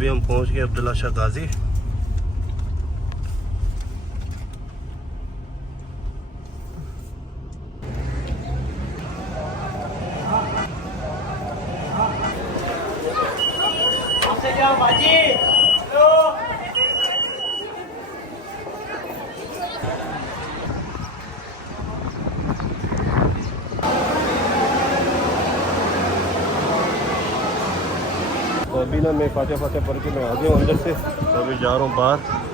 अभी हम पहुंच गए अब्दुल्ला शाह गाजी। तो अभी ना मैं फाते फाते पढ़ के मैं आ गया हूँ अंदर से, तो अभी जा रहा हूँ बाहर।